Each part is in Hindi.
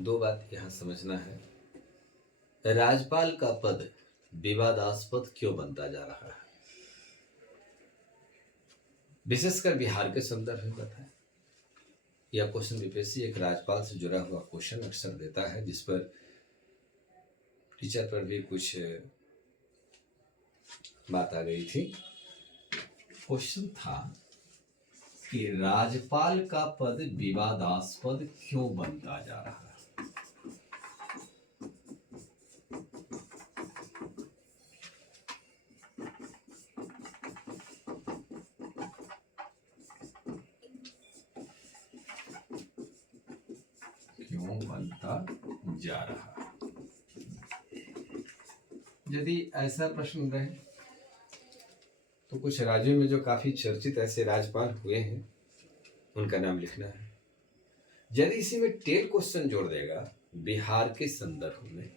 दो बात यहाँ समझना है। राज्यपाल का पद विवादास्पद क्यों बनता जा रहा है, विशेषकर बिहार के संदर्भ में बताएं। यह क्वेश्चन बीपीएससी एक राज्यपाल से जुड़ा हुआ क्वेश्चन अक्सर देता है, जिस पर टीचर पर भी कुछ बात आ गई थी। क्वेश्चन था कि राज्यपाल का पद विवादास्पद क्यों बनता जा रहा है। क्यों बनता जा रहा है। यदि ऐसा प्रश्न रहे तो कुछ राज्यों में जो काफी चर्चित ऐसे राज्यपाल हुए हैं उनका नाम लिखना है। यदि इसी में टेल क्वेश्चन जोड़ देगा बिहार के संदर्भ में,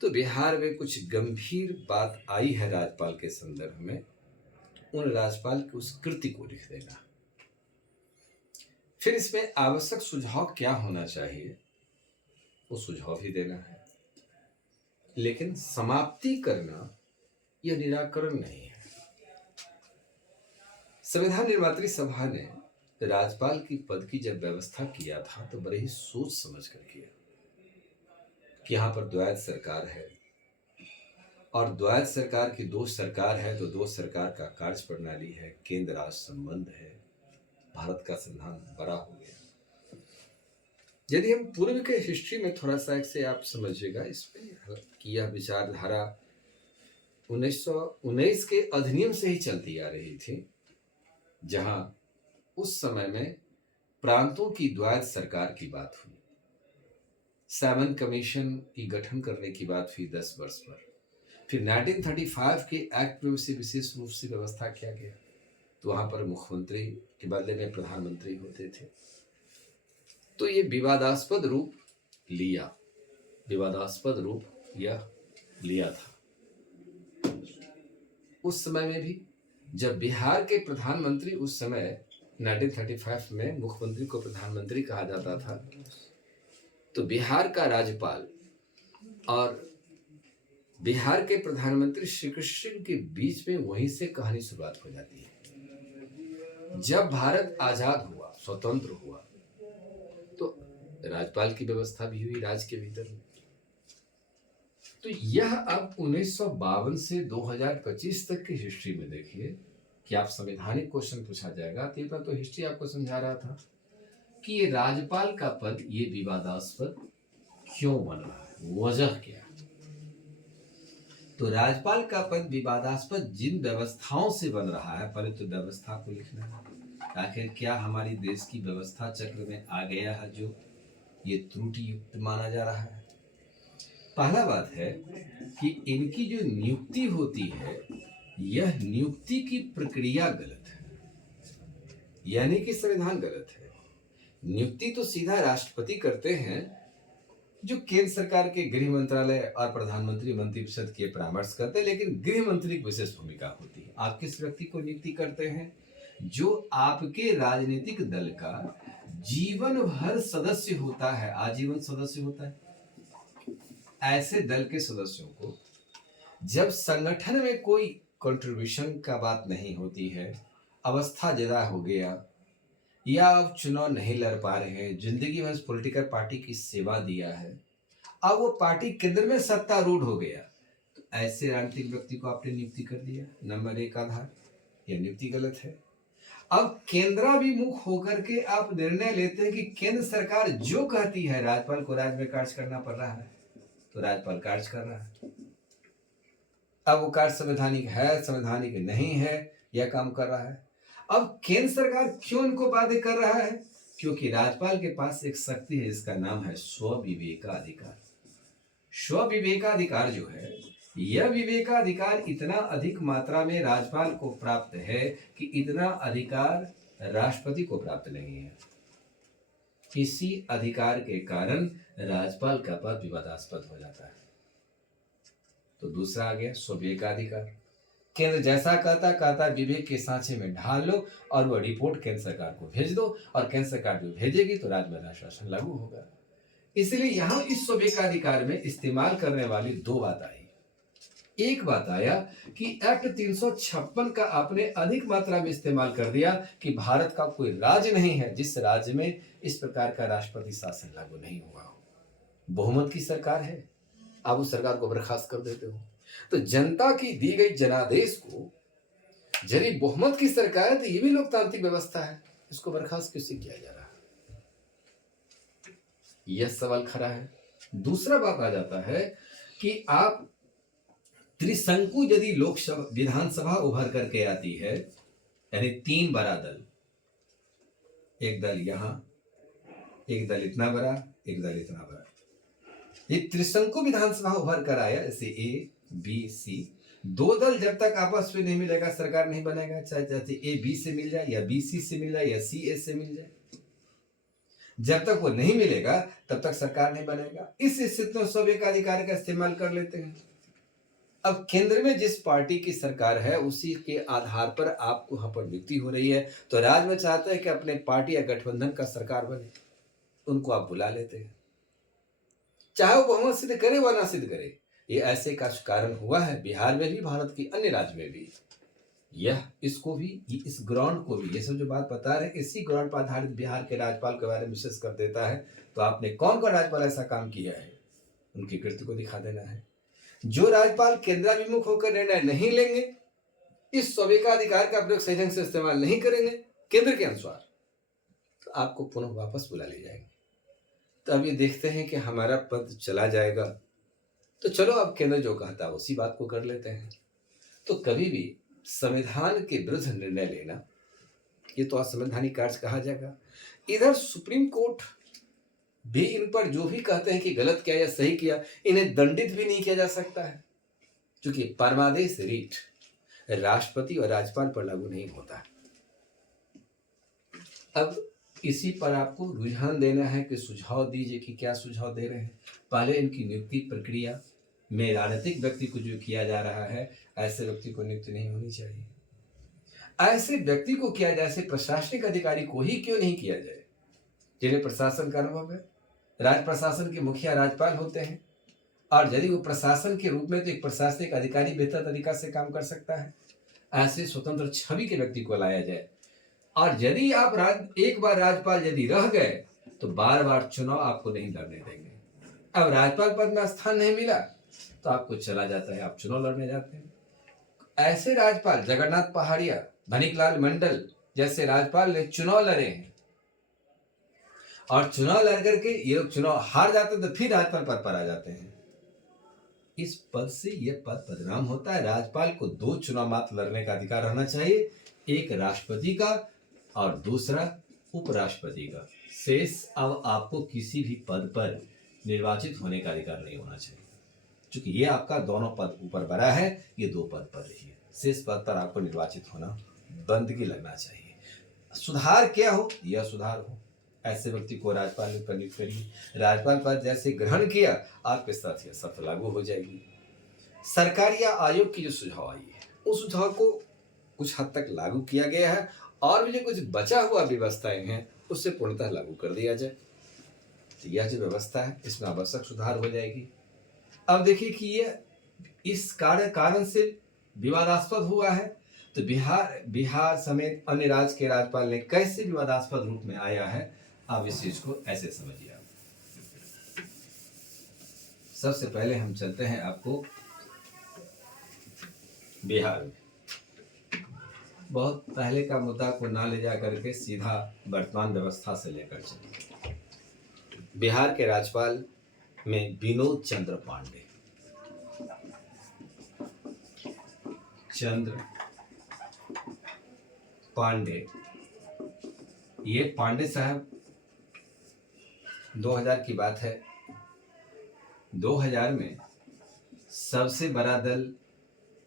तो बिहार में कुछ गंभीर बात आई है राज्यपाल के संदर्भ में, उन राज्यपाल की उस कृति को लिख देगा। फिर इसमें आवश्यक सुझाव क्या होना चाहिए वो सुझाव भी देना है, लेकिन समाप्ति करना यह निराकरण नहीं है। संविधान निर्मात्री सभा ने राज्यपाल की पद की जब व्यवस्था किया था तो बड़े ही सोच समझ कर किया कि यहाँ पर द्वैध सरकार है, और द्वैध सरकार की दो सरकार है तो दो सरकार का कार्य प्रणाली है, केंद्र राज्य संबंध है, भारत का संविधान बड़ा हो गया। यदि हम पूर्व के हिस्ट्री में थोड़ा सा एक से आप समझिएगा इसमें कि यह विचारधारा 1919 के अधिनियम से ही चलती आ रही थी, जहां उस समय में प्रांतों की द्वैध सरकार की बात हुई, सैमन कमीशन की गठन करने की बात हुई 10 वर्ष पर, फिर 1935 के एक्ट में उसे विशेष रूप से व्यवस्था किया गया, तो वहां पर मुख्यमंत्री के बदले में प्रधानमंत्री होते थे। तो ये विवादास्पद रूप यह लिया था। उस समय में भी जब बिहार के प्रधानमंत्री, उस समय 1935 में मुख्यमंत्री को प्रधानमंत्री कहा जाता था, तो बिहार का राज्यपाल और बिहार के प्रधानमंत्री श्री कृष्ण के बीच में वहीं से कहानी शुरुआत हो जाती है। जब भारत आजाद हुआ, स्वतंत्र हुआ, तो राज्यपाल की व्यवस्था भी हुई राज्य के भीतर में। तो यह अब 1952 से 2025 तक की हिस्ट्री में देखिए कि आप संवैधानिक क्वेश्चन पूछा जाएगा तो इतना तो हिस्ट्री आपको समझा रहा था कि ये राज्यपाल का पद ये विवादास्पद क्यों बन रहा है, वजह क्या। तो राज्यपाल का पद विवादास्पद जिन व्यवस्थाओं से बन रहा है, पहले तो व्यवस्था को लिखना है। आखिर क्या हमारी देश की व्यवस्था चक्र में आ गया है जो ये त्रुटि युक्त माना जा रहा है। पहला बात है कि इनकी जो नियुक्ति होती है, यह नियुक्ति की प्रक्रिया गलत है, यानी कि संविधान गलत है। नियुक्ति तो सीधा राष्ट्रपति करते हैं, जो केंद्र सरकार के गृह मंत्रालय और प्रधानमंत्री मंत्रिपरिषद के परामर्श करते हैं, लेकिन गृह मंत्री की विशेष भूमिका होती है। आप किस व्यक्ति को नियुक्ति करते हैं? जो आपके राजनीतिक दल का जीवन भर सदस्य होता है, आजीवन सदस्य होता है। ऐसे दल के सदस्यों को जब संगठन में कोई कंट्रीब्यूशन का बात नहीं होती है, अवस्था ज्यादा हो गया, या अब चुनाव नहीं लड़ पा रहे हैं, जिंदगी भर पॉलिटिकल पार्टी की सेवा दिया है, अब वो पार्टी केंद्र में सत्तारूढ़ हो गया, तो ऐसे राजनीतिक व्यक्ति को आपने नियुक्ति कर दिया। नंबर 1 आधार, यह नियुक्ति गलत है। अब केंद्राभिमुख होकर के आप निर्णय लेते हैं कि केंद्र सरकार जो कहती है, राज्यपाल को राज्य में कार्य करना पड़ रहा है, तो राज्यपाल कार्य कर रहा है। अब वो कार्य संवैधानिक है, संवैधानिक नहीं है, यह काम कर रहा है। अब केंद्र सरकार क्यों इनको बाध्य कर रहा है? क्योंकि राज्यपाल के पास एक शक्ति है जिसका नाम है स्वविवेकाधिकार। स्वविवेकाधिकार जो है, यह विवेकाधिकार इतना अधिक मात्रा में राज्यपाल को प्राप्त है कि इतना अधिकार राष्ट्रपति को प्राप्त नहीं है। इसी अधिकार के कारण राज्यपाल का पद विवादास्पद हो जाता है। तो दूसरा आ गया स्वविवेकाधिकार। केंद्र जैसा कहता विवेक के सांचे में ढाल लो और वह रिपोर्ट केंद्र सरकार को भेज दो, और केंद्र सरकार जो भेजेगी तो राज्य में राष्ट्र शासन लागू होगा। इसलिए यहां इस स्वेकाधिकार में इस्तेमाल करने वाली दो बात आई। एक बात आया कि एक्ट 356 का आपने अधिक मात्रा में इस्तेमाल कर दिया कि भारत का कोई राज्य नहीं है जिस राज्य में इस प्रकार का राष्ट्रपति शासन लागू नहीं हुआ हो। बहुमत की सरकार है, आप उस सरकार को बर्खास्त कर देते हो। तो जनता की दी गई जनादेश को, यदि बहुमत की सरकार है तो ये भी लोकतांत्रिक व्यवस्था है, इसको बर्खास्त किससे किया जा रहा है? यह सवाल खड़ा है। दूसरा बात आ जाता है कि आप त्रिशंकु यदि लोकसभा विधानसभा उभर करके आती है, यानी 3 बड़ा दल, एक दल यहां, एक दल इतना बड़ा, एक दल इतना बड़ा, ये त्रिशंकु विधानसभा उभर कर आया, जैसे ए बी सी, दो दल जब तक आपस में नहीं मिलेगा सरकार नहीं बनेगा, चाहे ए बी से मिल जाए या बी सी से मिल जाए या सी ए से मिल जाए, जब तक वो नहीं मिलेगा तब तक सरकार नहीं बनेगा। इस स्थिति में स्वेकाधिकार का इस्तेमाल कर लेते हैं। अब केंद्र में जिस पार्टी की सरकार है उसी के आधार पर आपको वहां पर नियुक्ति हो रही है, तो राज्य में चाहते हैं कि अपने पार्टी या गठबंधन का सरकार बने, उनको आप बुला लेते हैं, चाहे वो बहुमत सिद्ध करे व ना सिद्ध करे। ये ऐसे का कारण हुआ है बिहार में भी, भारत के अन्य राज्य में भी। यह इसको भी, इस ग्राउंड को भी, ये सब जो बात बता रहे हैं इसी ग्राउंड पर आधारित बिहार के राज्यपाल के बारे में विशेष कर देता है। तो आपने कौन कौन राज्यपाल ऐसा काम किया है, उनकी कृति को दिखा देना है। जो राज्यपाल केंद्राभिमुख होकर निर्णय नहीं लेंगे, इस स्वेकाधिकार का प्रयोग सही ढंग से इस्तेमाल नहीं करेंगे केंद्र के अनुसार, तो आपको पुनः वापस बुला ले जाएंगे। तो अब ये देखते हैं कि हमारा पद चला जाएगा, तो चलो अब केंद्र जो कहता है उसी बात को कर लेते हैं। तो कभी भी संविधान के विरुद्ध निर्णय लेना, ये तो असंवैधानिक कार्य कहा जाएगा। इधर सुप्रीम कोर्ट भी इन पर जो भी कहते हैं कि गलत किया या सही किया, इन्हें दंडित भी नहीं किया जा सकता है, क्योंकि परमादेश रीट राष्ट्रपति और राज्यपाल पर लागू नहीं होता। अब इसी पर आपको रुझान देना है कि सुझाव दीजिए कि क्या सुझाव दे रहे हैं। पहले इनकी नियुक्ति प्रक्रिया में राजनीतिक व्यक्ति को जो किया जा रहा है, ऐसे व्यक्ति को नियुक्ति नहीं होनी चाहिए। ऐसे व्यक्ति को किया जाए, ऐसे प्रशासनिक अधिकारी को ही क्यों नहीं किया जाए जिन्हें प्रशासन का अनुभव है। राज्य प्रशासन के मुखिया राज्यपाल होते हैं, और यदि वो प्रशासन के रूप में, तो एक प्रशासनिक अधिकारी बेहतर तरीका से काम कर सकता है। ऐसे स्वतंत्र छवि के व्यक्ति को लाया जाए। और यदि आप एक बार राज्यपाल यदि रह गए तो बार बार चुनाव आपको नहीं लड़ने देंगे। अब राज्यपाल पद में स्थान नहीं मिला तो आपको चला जाता है, आप चुनाव लड़ने जाते हैं। ऐसे राज्यपाल जगन्नाथ पहाड़िया, धनिकलाल मंडल जैसे राज्यपाल ने चुनाव लड़े हैं, और चुनाव लड़ करके ये लोग चुनाव हार जाते हैं तो फिर राज्यपाल पद पर आ जाते हैं। इस पद से यह पद बदनाम होता है। राज्यपाल को 2 चुनाव मात्र लड़ने का अधिकार रहना चाहिए, एक राष्ट्रपति का और दूसरा उपराष्ट्रपति का। शेष अब आपको किसी भी पद पर निर्वाचित होने का अधिकार नहीं होना चाहिए, क्योंकि ये आपका दोनों पद ऊपर बड़ा है, ये 2 पद पर रही है। शेष पद पर आपको निर्वाचित होना बंदगी लगना चाहिए। सुधार क्या हो, यह सुधार हो, ऐसे व्यक्ति को राज्यपाल नियुक्त करिए। राज्यपाल पद जैसे ग्रहण किया, आपके साथ यह शर्त लागू हो जाएगी। सरकार या आयोग की जो सुझाव आई है, उस सुझाव को कुछ हद तक लागू किया गया है, और भी जो कुछ बचा हुआ व्यवस्थाएं हैं उससे पूर्णतः लागू कर दिया जाए। तो यह जो व्यवस्था है इसमें आवश्यक सुधार हो जाएगी। अब देखिए कि यह इस कारण से विवादास्पद हुआ है, तो बिहार समेत अन्य राज्य के राज्यपाल ने कैसे विवादास्पद रूप में आया है, आप इस चीज को ऐसे समझिए। सबसे पहले हम चलते हैं आपको बिहार में। बहुत पहले का मुद्दा को ना ले जा करके सीधा वर्तमान व्यवस्था से लेकर चलिए। बिहार के राज्यपाल में विनोद चंद्र पांडे, ये पांडे साहब 2000 की बात है। 2000 में सबसे बड़ा दल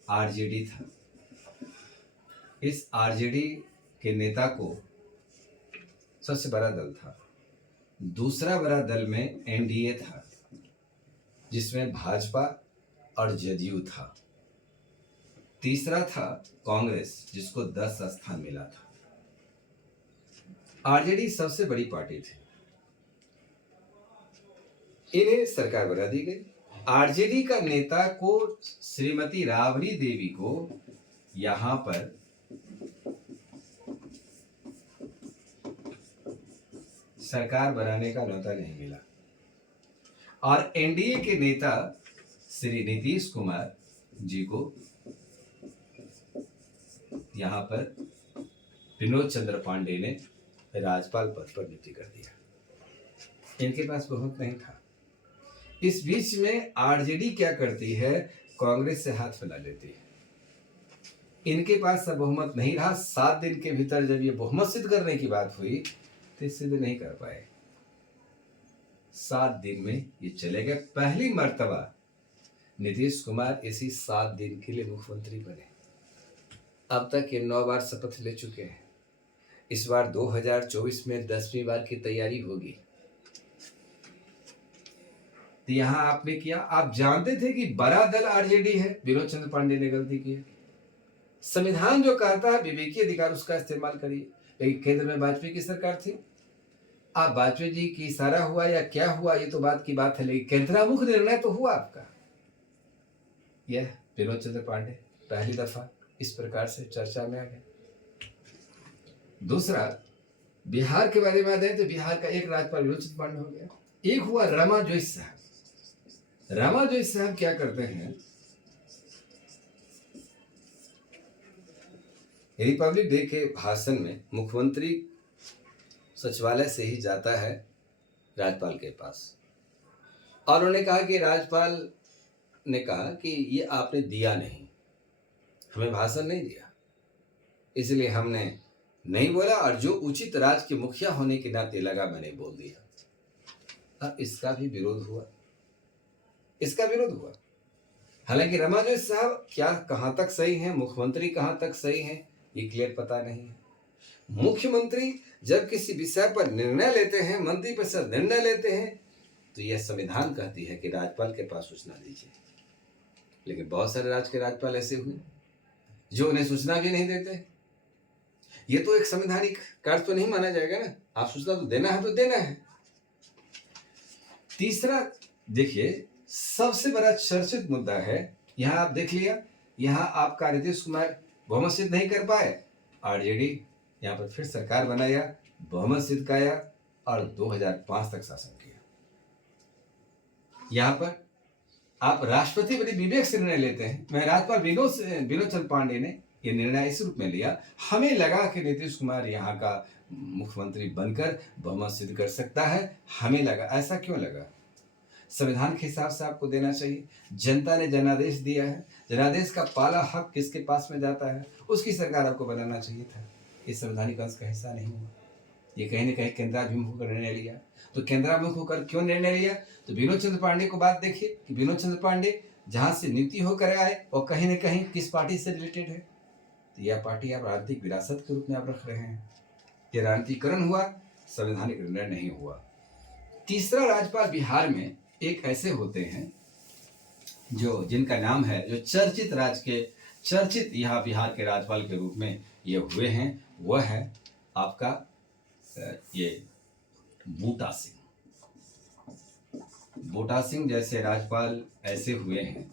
आरजेडी था। इस आरजेडी के नेता को सबसे बड़ा दल था। दूसरा बड़ा दल में एनडीए था, जिसमें भाजपा और जदयू था। तीसरा था कांग्रेस, जिसको 10 स्थान मिला था। आरजेडी सबसे बड़ी पार्टी थी। इन्हें सरकार बना दी गई। आरजेडी का नेता को, श्रीमती राबड़ी देवी को यहां पर सरकार बनाने का न्योता नहीं मिला और एनडीए के नेता श्री नीतीश कुमार जी को यहां पर विनोद चंद्र पांडे ने राज्यपाल पद पर नियुक्ति कर दिया। इनके पास बहुमत नहीं था। इस बीच में आरजेडी क्या करती है, कांग्रेस से हाथ मिला लेती है। इनके पास बहुमत नहीं रहा। 7 दिन के भीतर जब ये बहुमत सिद्ध करने की बात हुई तो सिद्ध नहीं कर पाए। 7 दिन में ये चले गए। पहली मर्तबा नीतीश कुमार इसी 7 दिन के लिए मुख्यमंत्री बने। अब तक ये 9 बार शपथ ले चुके हैं। इस बार 2024 में 10वीं बार की तैयारी होगी। तो यहां आपने किया, आप जानते थे कि बड़ा दल आरजेडी है, विनोद चंद्र पांडे ने गलती की है। संविधान जो कहता है विवेकीय अधिकार उसका इस्तेमाल करिए, लेकिन केंद्र में वाजपेयी की सरकार थी। आप वाजपेयी जी की इशारा हुआ या क्या हुआ ये तो बात की बात है, लेकिन केंद्रामुख निर्णय तो हुआ आपका। यह विनोद चंद्र पांडे पहली दफा इस प्रकार से चर्चा में आ गए। दूसरा, बिहार के बारे में आ जाए तो बिहार का एक राज्यपाल विनोद चंद्र पांडे हो गया। एक हुआ रमा जोइस साहब। रमा जोइस साहब क्या करते हैं, रिपब्लिक डे के भाषण में मुख्यमंत्री सचिवालय से ही जाता है राज्यपाल के पास और उन्होंने कहा कि राज्यपाल ने कहा कि ये आपने दिया नहीं, हमें भाषण नहीं दिया, इसलिए हमने नहीं बोला और जो उचित राज्य के मुखिया होने के नाते लगा मैंने बोल दिया। अब इसका भी विरोध हुआ, इसका विरोध हुआ। हालांकि रमा जोइस साहब क्या कहां तक सही हैं, मुख्यमंत्री कहां तक सही हैं, ये क्लियर पता नहीं है। मुख्यमंत्री जब किसी विषय पर निर्णय लेते हैं, मंत्रिपरिषद निर्णय लेते हैं, तो यह संविधान कहती है कि राज्यपाल के पास सूचना दीजिए। लेकिन बहुत सारे राज्य के राज्यपाल ऐसे हुए जो उन्हें सूचना भी नहीं देते। ये तो एक संवैधानिक कार्य तो नहीं माना जाएगा ना, आप सूचना तो देना है तो देना है। तीसरा देखिए, सबसे बड़ा चर्चित मुद्दा है, यहां आप देख लिया, यहां आपका नीतीश कुमार बहुमत सिद्ध नहीं कर पाए, आरजेडी यहां पर फिर सरकार बनाया, बहुमत सिद्ध कराया और 2005 तक शासन किया। यहां पर आप राष्ट्रपति बड़े विवेक से निर्णय लेते हैं। मैं राज्यपाल विनोद चंद्र पांडे ने यह निर्णय इस रूप में लिया, हमें लगा कि नीतीश कुमार यहाँ का मुख्यमंत्री बनकर बहुमत सिद्ध कर सकता है, हमें लगा। ऐसा क्यों लगा? संविधान के हिसाब से आपको देना चाहिए। जनता ने जनादेश दिया है, जनादेश का पाला हक किसके पास में जाता है, उसकी सरकार आपको बनाना चाहिए था। इस संवैधानिक अंश का हिस्सा नहीं हुआ, ये कहीं न कहीं केंद्राभिमुख होकर निर्णय लिया। तो केंद्राभिमुख होकर क्यों निर्णय लिया? तो विनोद चंद्र पांडे को बात देखिए कि विनोद चंद्र पांडे जहां से नियुक्ति होकर आए और कहीं न कहीं किस पार्टी से रिलेटेड है, तो यह पार्टी आप राजनीतिक विरासत के रूप में आप रख रहे हैं। ये राजनीतिकरण हुआ, संवैधानिक निर्णय नहीं हुआ। तीसरा, राज्यपाल बिहार में एक ऐसे होते हैं जो जिनका नाम है, जो चर्चित राज्य के चर्चित यहाँ बिहार के राज्यपाल के रूप में ये हुए हैं, वह है आपका ये बूटा सिंह। बूटा सिंह जैसे राज्यपाल ऐसे हुए हैं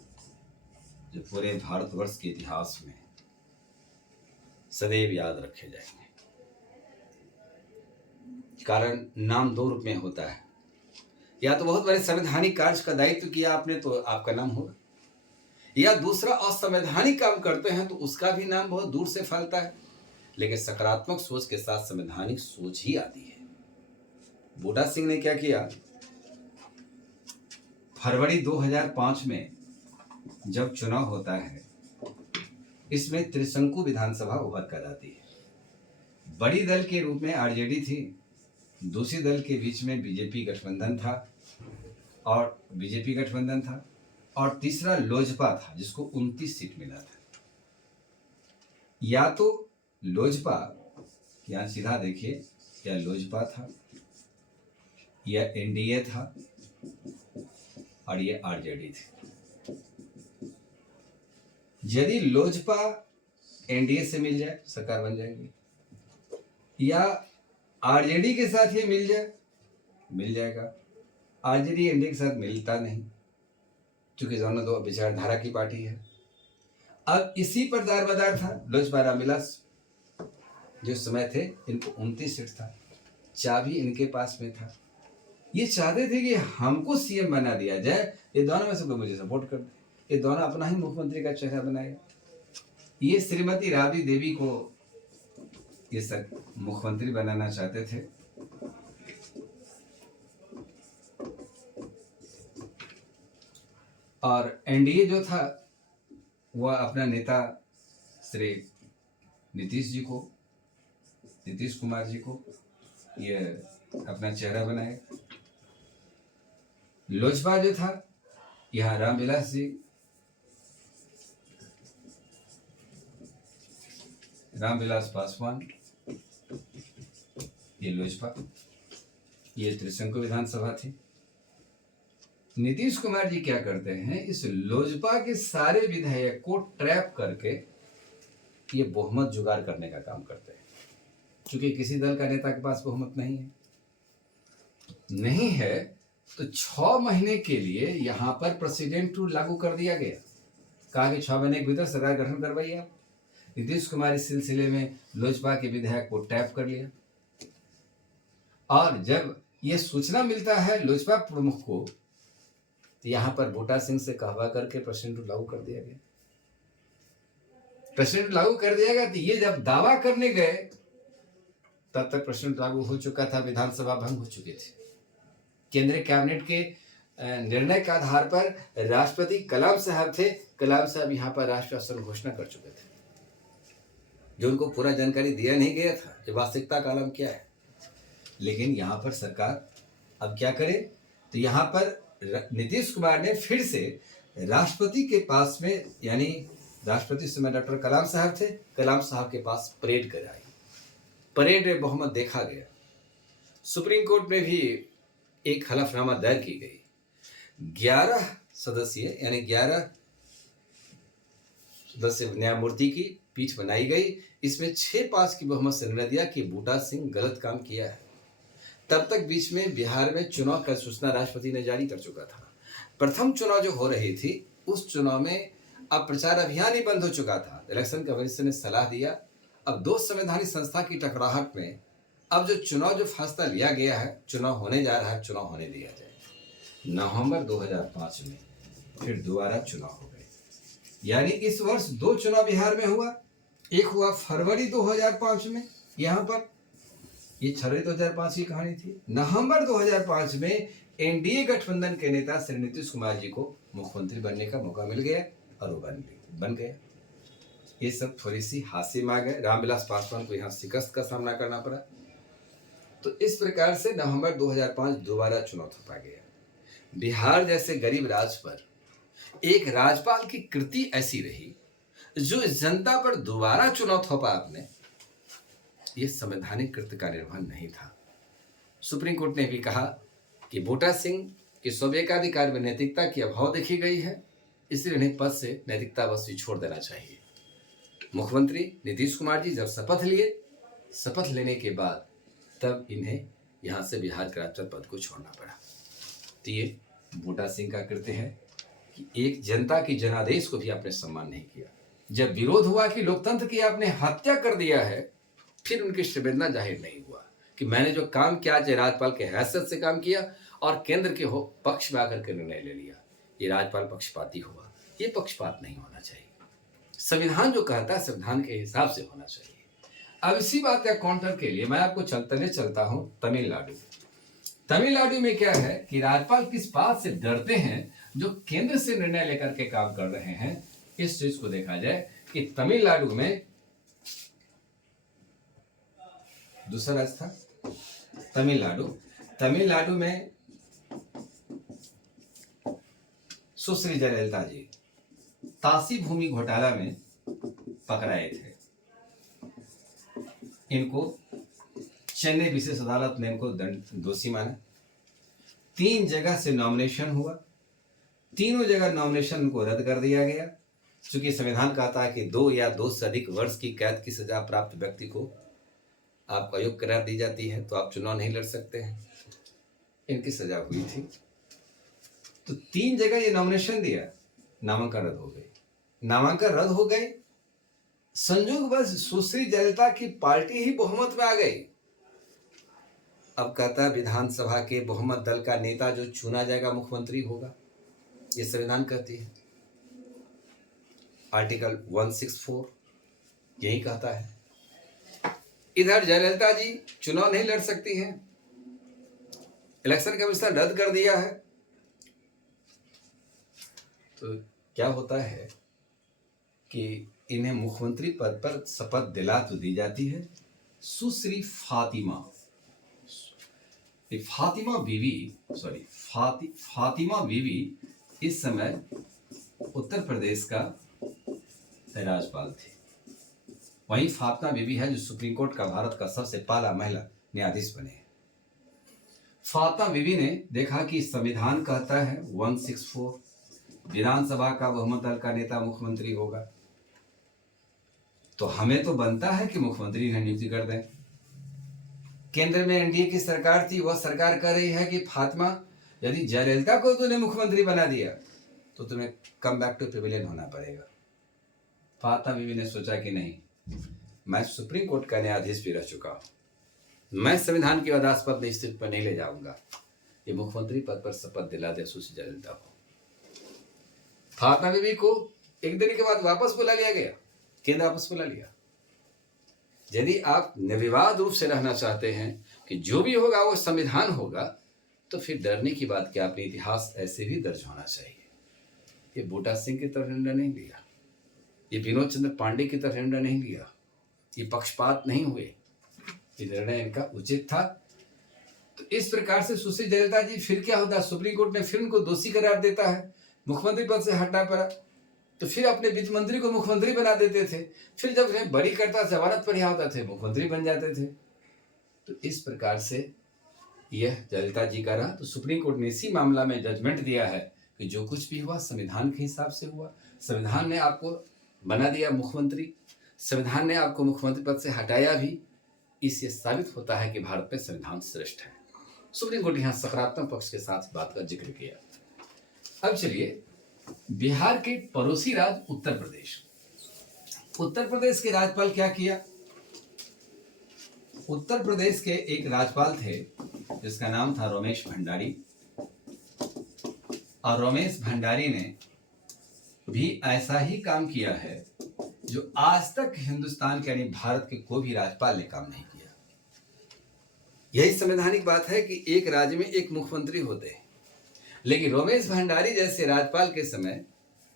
जो पूरे भारतवर्ष के इतिहास में सदैव याद रखे जाएंगे। कारण नाम 2 रूप में होता है, या तो बहुत बड़े संवैधानिक कार्य का दायित्व किया आपने तो आपका नाम होगा, या दूसरा असंवैधानिक काम करते हैं तो उसका भी नाम बहुत दूर से फैलता है। लेकिन सकारात्मक सोच के साथ संवैधानिक सोच ही आती है। बूटा सिंह ने क्या किया, फरवरी 2005 में जब चुनाव होता है, इसमें त्रिशंकु विधानसभा उभर कर आती है। बड़ी दल के रूप में आरजेडी थी, दूसरी दल के बीच में बीजेपी गठबंधन था और तीसरा लोजपा था जिसको 29 सीट मिला था। या तो लोजपा, यहां सीधा देखिए, या लोजपा था या एनडीए था और ये आरजेडी थी। यदि लोजपा एनडीए से मिल जाए सरकार बन जाएगी, या आरजेडी के साथ ये मिल जाएगा आरजेडी एनडीए के साथ मिलता नहीं, क्योंकि दोनों दो विचारधारा की पार्टी है। अब इसी पर दार बदार था। लोजपा रामविलास जो समय थे, इनको 29 सीट था, चाबी इनके पास में था। ये चाहते थे कि हमको सीएम बना दिया जाए, ये दोनों में से कोई मुझे सपोर्ट कर दे, ये दोनों अपना ही मुख्यमंत्री का चेहरा बनाए। ये श्रीमती राबड़ी देवी को ये सर मुख्यमंत्री बनाना चाहते थे। और एनडीए जो था वह अपना नेता श्री नीतीश कुमार जी को ये अपना चेहरा बनाए। लोजपा जो था, यहाँ रामविलास जी, रामविलास पासवान, ये लोजपा, ये त्रिशंकु विधानसभा थी। नीतीश कुमार जी क्या करते हैं, इस लोजपा के सारे विधायक को ट्रैप करके ये बहुमत जुगाड़ करने का काम करते हैं। क्योंकि किसी दल का नेता के पास बहुमत नहीं है तो 6 महीने के लिए यहाँ पर प्रेसिडेंट रूल लागू कर दिया गया। कहा कि 6 महीने के भीतर सरकार गठन करवाइए आप। नीतीश कुमार इस सिलसिले में लोजपा के विधायक को टैप कर लिया। और जब ये सूचना मिलता है लोजपा प्रमुख को, तो यहाँ पर बूटा सिंह से कहवा करके प्रेसिडेंट रूल लागू कर दिया गया। प्रेसिडेंट लागू कर दिया गया तो ये जब दावा करने गए तब तक प्रेसिडेंट लागू हो चुका था, विधानसभा भंग हो चुकी थी। केंद्रीय कैबिनेट के निर्णय के आधार पर राष्ट्रपति कलाम साहब थे, कलाम साहब यहाँ पर राष्ट्रीय शासन घोषणा कर चुके थे, जो उनको पूरा जानकारी दिया नहीं गया था कि वास्तविकता का आलम क्या है। लेकिन यहाँ पर सरकार अब क्या करे, तो यहाँ पर नीतीश कुमार ने फिर से राष्ट्रपति के पास में, यानी राष्ट्रपति समय डॉक्टर कलाम साहब थे, कलाम साहब के पास परेड कराई। परेड में बहुमत देखा गया। सुप्रीम कोर्ट में भी एक हलफनामा दायर की गई। 11 सदस्यीय यानी 11 सदस्य न्यायमूर्ति की पीठ बनाई गई। इसमें 6-5 की बहुमत से निर्णय दिया कि बूटा सिंह गलत काम किया है। तब तक बीच में बिहार में चुनाव का सूचना राष्ट्रपति ने जारी कर चुका था। प्रथम चुनाव जो हो रही थी, उस चुनाव में अब प्रचार अभियान ही बंद हो चुका था। इलेक्शन कमीशन ने सलाह दिया, अब 2 संवैधानिक संस्था की टकराहट में अब जो चुनाव जो फैसला लिया गया है, चुनाव होने जा रहा है, चुनाव होने दिया जाए। नवंबर 2005 में फिर दोबारा चुनाव हो गए। यानी इस वर्ष 2 चुनाव बिहार में हुआ। एक हुआ फरवरी 2005 में, यहाँ पर ये फरवरी 2005 की कहानी थी। नवंबर 2005 में एनडीए गठबंधन के नेता श्री नीतीश कुमार जी को मुख्यमंत्री बनने का मौका मिल गया और वो बन गया। ये सब थोड़ी सी हास्य में आ गए। रामविलास पासवान को यहाँ शिकस्त का सामना करना पड़ा। तो इस प्रकार से नवंबर 2005 दोबारा चुनाव थोपा गया। बिहार जैसे गरीब राज्य पर एक राज्यपाल की कृति ऐसी रही जो जनता पर दोबारा चुनाव थोपा आपने, ये संवैधानिक कृत्य का निर्वहन नहीं था। सुप्रीम कोर्ट ने भी कहा कि बूटा सिंह के स्वेच्छाधिकार में नैतिकता की अभाव देखी गई है, इसलिए उन्हें पद से नैतिकता बस छोड़ देना चाहिए। मुख्यमंत्री नीतीश कुमार जी जब शपथ लिए, शपथ लेने के बाद तब इन्हें यहाँ से बिहार के राज्यपाल पद को छोड़ना पड़ा। तो ये बूटा सिंह का कृत्य है कि एक जनता की जनादेश को भी आपने सम्मान नहीं किया। जब विरोध हुआ कि लोकतंत्र की आपने हत्या कर दिया है, फिर उनकी संवेदना जाहिर नहीं हुआ कि मैंने जो काम किया, चाहे राज्यपाल के हैसियत से काम किया और केंद्र के पक्ष में आकर के निर्णय ले लिया, ये राज्यपाल पक्षपाती हुआ। ये पक्षपात नहीं होना चाहिए। संविधान जो कहता है, संविधान के हिसाब से होना चाहिए। अब इसी बात का काउंटर के लिए मैं आपको चलता हूँ तमिलनाडु। तमिलनाडु में क्या है कि राज्यपाल किस बात से डरते हैं, जो केंद्र से निर्णय लेकर के काम कर रहे हैं, इस चीज को देखा जाए कि तमिलनाडु में दूसरा राज्य था तमिलनाडु में सुश्री जयललिता जी तासी भूमि घोटाला में पकड़ाए थे। इनको चेन्नई विशेष अदालत ने इनको दोषी माना। 3 जगह से नॉमिनेशन हुआ, तीनों जगह नॉमिनेशन को रद्द कर दिया गया। चूंकि संविधान कहता है कि 2 या 2 से अधिक वर्ष की कैद की सजा प्राप्त व्यक्ति को आपको अयोग्य करार दी जाती है, तो आप चुनाव नहीं लड़ सकते हैं। इनकी सजा हुई थी तो 3 जगह ये नॉमिनेशन दिया, नामांकन रद्द हो गई। नामांकन रद्द हो गए, संयोग बस सुश्री जयललिता की पार्टी ही बहुमत में आ गई। अब कहता है विधानसभा के बहुमत दल का नेता जो चुना जाएगा मुख्यमंत्री होगा, ये संविधान कहती है। आर्टिकल 164 यही कहता है। इधर जयललिता जी चुनाव नहीं लड़ सकती हैं, इलेक्शन कमीशन रद्द कर दिया है। तो क्या होता है कि इन्हें मुख्यमंत्री पद पर शपथ दिला तो दी जाती है। सुश्री फातिमा बीवी इस समय उत्तर प्रदेश का राज्यपाल थी। वहीं फातिमा बीवी है जो सुप्रीम कोर्ट का भारत का सबसे पहला महिला न्यायाधीश बने। फातिमा बीवी ने देखा कि संविधान कहता है 164 विधानसभा का बहुमत दल का नेता मुख्यमंत्री होगा, तो हमें तो बनता है कि मुख्यमंत्री की नियुक्ति कर दें। केंद्र में एनडीए की सरकार थी, वह सरकार कह रही है कि फातिमा यदि जयललिता को तूने मुख्यमंत्री बना दिया तो तुम्हें कम बैक टू पेविलियन होना पड़ेगा। फातिमा बीवी ने सोचा कि नहीं, मैं सुप्रीम कोर्ट का न्यायाधीश भी रह चुका हूं, मैं संविधान की वादास्पद स्थिति पर नहीं ले जाऊंगा, ये मुख्यमंत्री पद पर शपथ दिला दे सुश्री जयललिता को। फातिमा बीवी को एक दिन के बाद वापस बुला लिया गया, केंद्र वापस बुला लिया। यदि आप निर्विवाद रूप से रहना चाहते हैं कि जो भी होगा वो संविधान होगा, तो फिर डरने की बात क्या, अपने इतिहास ऐसे भी दर्ज होना चाहिए। ये बूटा सिंह की तरह निर्णय नहीं लिया, ये विनोद चंद्र पांडे की तरह निर्णय नहीं लिया, ये पक्षपात नहीं हुए, ये निर्णय इनका उचित था। तो इस प्रकार से सुश्री जयललिता जी फिर क्या होता है, सुप्रीम कोर्ट ने फिर उनको दोषी करार देता है, मुख्यमंत्री पद से हटा पड़ा, तो फिर अपने वित्त मंत्री को मुख्यमंत्री बना देते थे। फिर जब उन्हें बरी करता जमानत पर होता थे, मुख्यमंत्री बन जाते थे। तो इस प्रकार से यह जयललिता जी का रहा। तो सुप्रीम कोर्ट ने इसी मामला में जजमेंट दिया है कि जो कुछ भी हुआ संविधान के हिसाब से हुआ। संविधान ने आपको बना दिया मुख्यमंत्री, संविधान ने आपको मुख्यमंत्री पद से हटाया भी, इससे साबित होता है कि भारत में संविधान श्रेष्ठ है। सुप्रीम कोर्ट यहाँ सकारात्मक पक्ष के साथ बात का जिक्र किया। अब चलिए बिहार के पड़ोसी राज्य उत्तर प्रदेश। उत्तर प्रदेश के राज्यपाल क्या किया। उत्तर प्रदेश के एक राज्यपाल थे जिसका नाम था रमेश भंडारी, और रमेश भंडारी ने भी ऐसा ही काम किया है जो आज तक हिंदुस्तान के यानी भारत के कोई भी राज्यपाल ने काम नहीं किया। यही संवैधानिक बात है कि एक राज्य में एक मुख्यमंत्री होते हैं, लेकिन रमेश भंडारी जैसे राज्यपाल के समय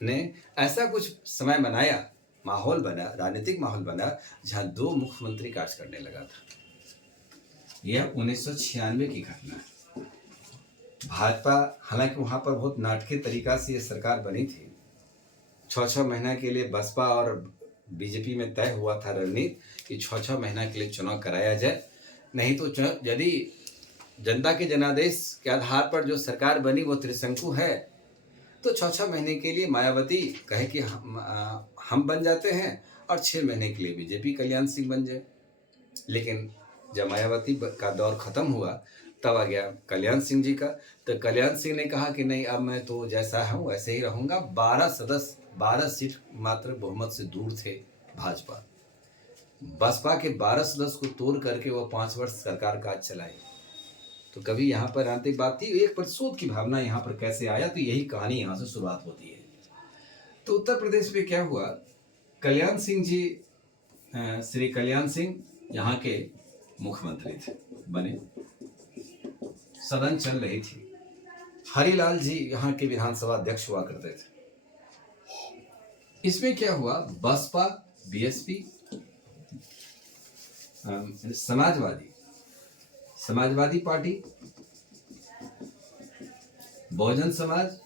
ने ऐसा कुछ समय बनाया, माहौल बना, राजनीतिक माहौल बना, जहां 2 मुख्यमंत्री कार्य करने लगा था। यह 1996 की घटना है। भाजपा, हालांकि वहां पर बहुत नाटकीय तरीका से यह सरकार बनी थी। 6-6 महीना के लिए बसपा और बीजेपी में तय हुआ था रणनीति कि 6-6 महीना के लिए चुनाव कराया जाए, नहीं तो यदि जनता के जनादेश के आधार पर जो सरकार बनी वो त्रिशंकु है, तो 6-6 महीने के लिए मायावती कहे कि हम बन जाते हैं और 6 महीने के लिए बीजेपी कल्याण सिंह बन जाए। लेकिन जब मायावती का दौर खत्म हुआ तब आ गया कल्याण सिंह जी का। तो कल्याण सिंह ने कहा कि नहीं, अब मैं तो जैसा हूँ वैसे ही रहूँगा। 12 सीट मात्र बहुमत से दूर थे भाजपा। बसपा के 12 सदस्य को तोड़ करके वो 5 वर्ष सरकार काज चलाई। तो कभी यहाँ पर आंतरिक बात थी, एक प्रतिशोध की भावना यहाँ पर कैसे आया, तो यही कहानी यहाँ से शुरुआत होती है। तो उत्तर प्रदेश में क्या हुआ, कल्याण सिंह जी, श्री कल्याण सिंह यहाँ के मुख्यमंत्री थे बने। सदन चल रही थी, हरिलाल जी यहाँ के विधानसभा अध्यक्ष हुआ करते थे। इसमें क्या हुआ, बसपा, बीएसपी, समाजवादी पार्टी, बहुजन समाज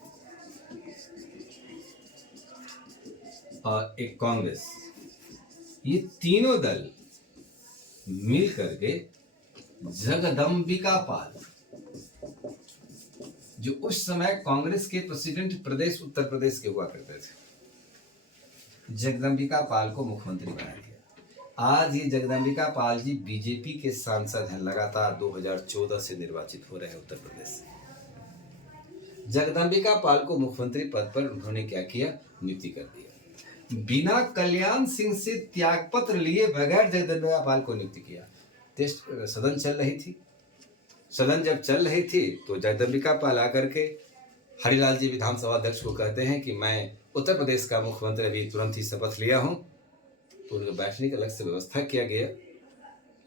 और एक कांग्रेस, ये तीनों दल मिल करके जगदम्बिका पाल, जो उस समय कांग्रेस के प्रेसिडेंट प्रदेश उत्तर प्रदेश के हुआ करते थे, जगदम्बिका पाल को मुख्यमंत्री बना दिया। आज ये जगदम्बिका पाल जी बीजेपी के सांसद हैं, लगातार 2014 से निर्वाचित हो रहे हैं उत्तर प्रदेश से। जगदम्बिका पाल को मुख्यमंत्री पद पर उन्होंने क्या किया, नियुक्ति कर दिया। बिना कल्याण सिंह से त्यागपत्र लिए बगैर जगदम्बिका पाल को नियुक्ति किया। सदन चल रही थी, सदन जब चल रही थी तो जगदम्बिका पाल आकर के हरिलाल जी विधानसभा अध्यक्ष को कहते हैं कि मैं उत्तर प्रदेश का मुख्यमंत्री अभी तुरंत ही शपथ लिया हूं। तो उनको बैठने की अलग से व्यवस्था किया गया,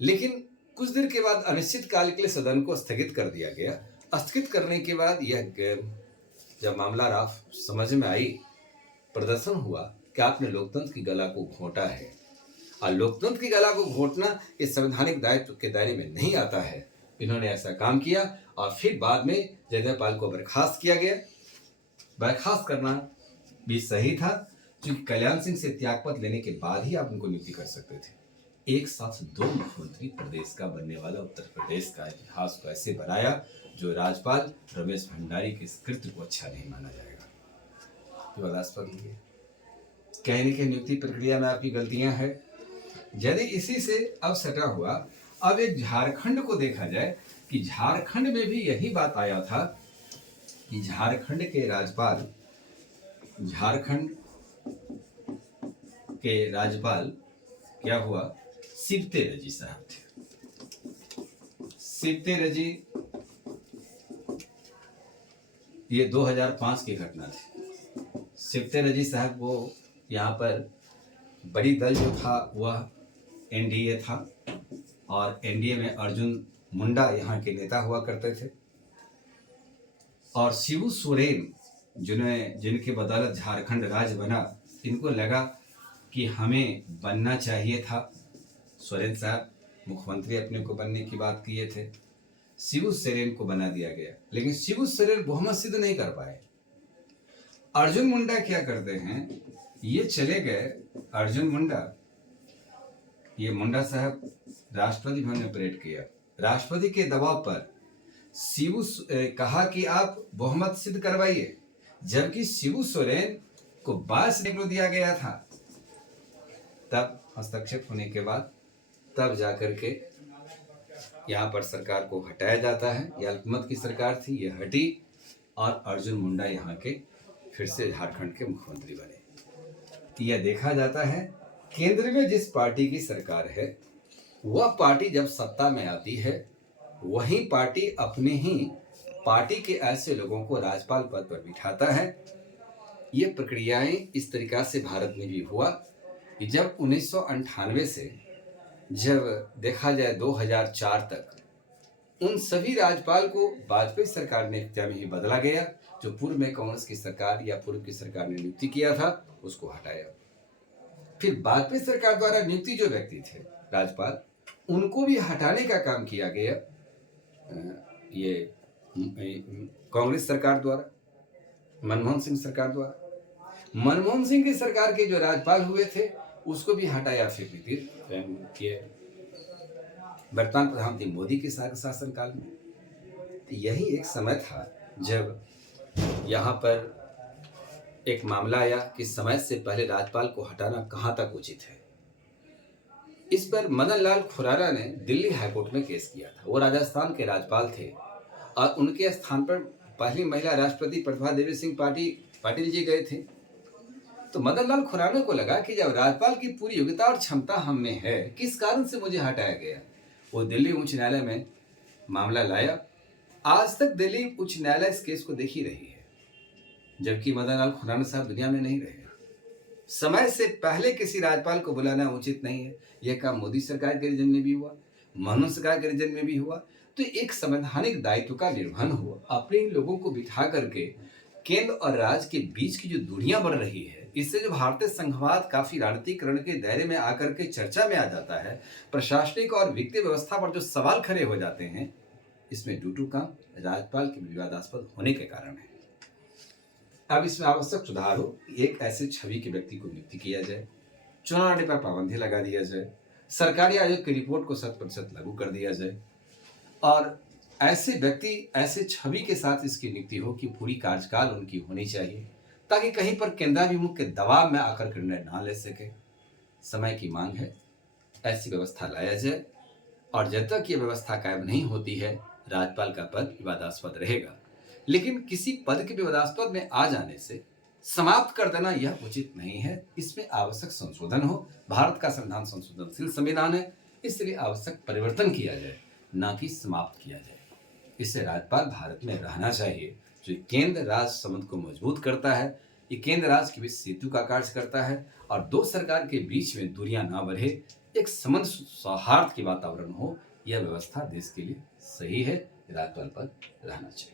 लेकिन कुछ देर के बाद अनिश्चित काल के लिए सदन को स्थगित कर दिया गया। स्थगित करने के बाद यह जब मामला राफ समझ में आई, प्रदर्शन हुआ कि आपने लोकतंत्र की गला को घोंटा है, और लोकतंत्र की गला को घोंटना इस संवैधानिक दायित्व के दायरे में नहीं आता है। इन्होंने ऐसा काम किया और फिर बाद में जगदम्बिका पाल को बर्खास्त किया गया। बर्खास्त करना भी सही था, क्योंकि कल्याण सिंह से त्यागपत्र लेने के बाद ही आप उनको नियुक्ति कर सकते थे। एक साथ दो मुख्यमंत्री प्रदेश का बनने वाला उत्तर प्रदेश का इतिहास को ऐसे बनाया जो राज्यपाल रमेश भंडारी के इस कृत्य को अच्छा नहीं माना जाएगा। विवादास्पद हो गया। कहने की नियुक्ति प्रक्रिया में आपकी गलतियां हैं। यदि इसी से अब सटा हुआ, अब एक झारखंड को देखा जाए कि झारखंड में भी यही बात आया था कि झारखंड के राज्यपाल क्या हुआ, सिब्ते रजी साहब थे। सिब्ते रजी, ये 2005 की घटना थी। सिब्ते रजी साहब को यहाँ पर बड़ी दल जो था वह एनडीए था, और एनडीए में अर्जुन मुंडा यहाँ के नेता हुआ करते थे, और शिबू सोरेन जिनके बदौलत झारखंड राज्य बना, इनको लगा कि हमें बनना चाहिए था। सोरेन साहब मुख्यमंत्री अपने को बनने की बात किए थे, शिबू सोरेन को बना दिया गया, लेकिन शिबू सोरेन बहुमत सिद्ध नहीं कर पाए। अर्जुन मुंडा क्या करते हैं, ये चले गए, अर्जुन मुंडा, ये मुंडा साहब राष्ट्रपति भवन में परेड किया। राष्ट्रपति के दबाव पर शिबू कहा कि आप बहुमत सिद्ध करवाइए, जबकि शिबू सोरेन को 22 निकलो दिया गया था। तब हस्तक्षेप होने के बाद तब जाकर के यहाँ पर सरकार को हटाया जाता है। यह अल्पमत की सरकार थी, ये हटी, और अर्जुन मुंडा यहाँ के फिर से झारखंड के मुख्यमंत्री बने। यह देखा जाता है केंद्र में जिस पार्टी की सरकार है, वह पार्टी जब सत्ता में आती है, वही पार्टी अपने ही पार्टी के ऐसे लोगों को राज्यपाल पद पर बिठाता है। ये प्रक्रियाएं इस तरीका से भारत में भी हुआ कि जब 1998 से जब देखा जाए 2004 तक, उन सभी राज्यपाल को वाजपेयी सरकार ने में ही बदला गया। जो पूर्व में कांग्रेस की सरकार या पूर्व की सरकार ने नियुक्ति किया था, उसको हटाया। फिर वाजपेयी सरकार द्वारा नियुक्ति जो व्यक्ति थे राज्यपाल, उनको भी हटाने का काम किया गया ये कांग्रेस सरकार द्वारा, मनमोहन सिंह सरकार द्वारा। मनमोहन सिंह की सरकार के जो राज्यपाल हुए थे, उसको भी हटाया। फिर वर्तमान प्रधानमंत्री मोदी के शासनकाल में। तो यही एक समय था जब यहाँ पर एक मामला आया कि समय से पहले राज्यपाल को हटाना कहाँ तक उचित है। इस पर मदन लाल खुराना ने दिल्ली हाईकोर्ट में केस किया था। वो राजस्थान के राज्यपाल थे, और उनके स्थान पर पहली महिला राष्ट्रपति प्रतिभा देवी सिंह पाटिल जी गए थे। तो मदन लाल खुराना को लगा कि जब राज्यपाल की पूरी योग्यता और क्षमता हम में है, किस कारण से मुझे हटाया गया। वो दिल्ली उच्च न्यायालय में मामला लाया। आज तक दिल्ली उच्च न्यायालय इस केस को देख ही रही है, जबकि मदन लाल खुराना साहब दुनिया में नहीं रहे। समय से पहले किसी राज्यपाल को बुलाना उचित नहीं है। यह काम मोदी सरकार के रीजन में भी हुआ, मनमोहन सरकार के रीजन में भी हुआ। तो एक संवैधानिक दायित्व का निर्वहन हुआ। अपने लोगों को बिठा करके केंद्र और राज्य के बीच की जो दूरियां बढ़ रही है, इससे जो भारतीय संघवाद काफी राजनीतिकरण के दायरे में आकर के चर्चा में आ जाता है, प्रशासनिक और वित्तीय व्यवस्था पर जो सवाल खड़े हो जाते हैं, इसमें डूडू काम राज्यपाल के विवादास्पद होने के कारण है। अब इसमें आवश्यक सुधार हो, एक ऐसे छवि के व्यक्ति को नियुक्ति किया जाए, चुनाव लड़ने पर पाबंदी लगा दिया जाए, सरकारी आयोग की रिपोर्ट को 100% लागू कर दिया जाए, और ऐसे व्यक्ति ऐसे छवि के साथ इसकी नियुक्ति हो कि पूरी कार्यकाल उनकी होनी चाहिए, ताकि कहीं पर केंद्राभिमुख के दबाव में आकर निर्णय ना ले सके। समय की मांग है, ऐसी व्यवस्था लाया जाए, और जब तक ये व्यवस्था कायम नहीं होती है, राज्यपाल का पद विवादास्पद रहेगा। लेकिन किसी पद के विवादास्पद में आ जाने से समाप्त कर देना यह उचित नहीं है। इसमें आवश्यक संशोधन हो। भारत का संविधान संशोधनशील संविधान है, इसलिए आवश्यक परिवर्तन किया जाए, ना कि समाप्त किया जाए। इससे राज्यपाल भारत में रहना चाहिए, जो केंद्र राज्य संबंध को मजबूत करता है। ये केंद्र राज्य के बीच सेतु का कार्य करता है और दो सरकार के बीच में दूरियां ना बढ़े, एक संबंध सौहार्द के वातावरण हो। यह व्यवस्था देश के लिए सही है, राज्यपाल पर रहना चाहिए।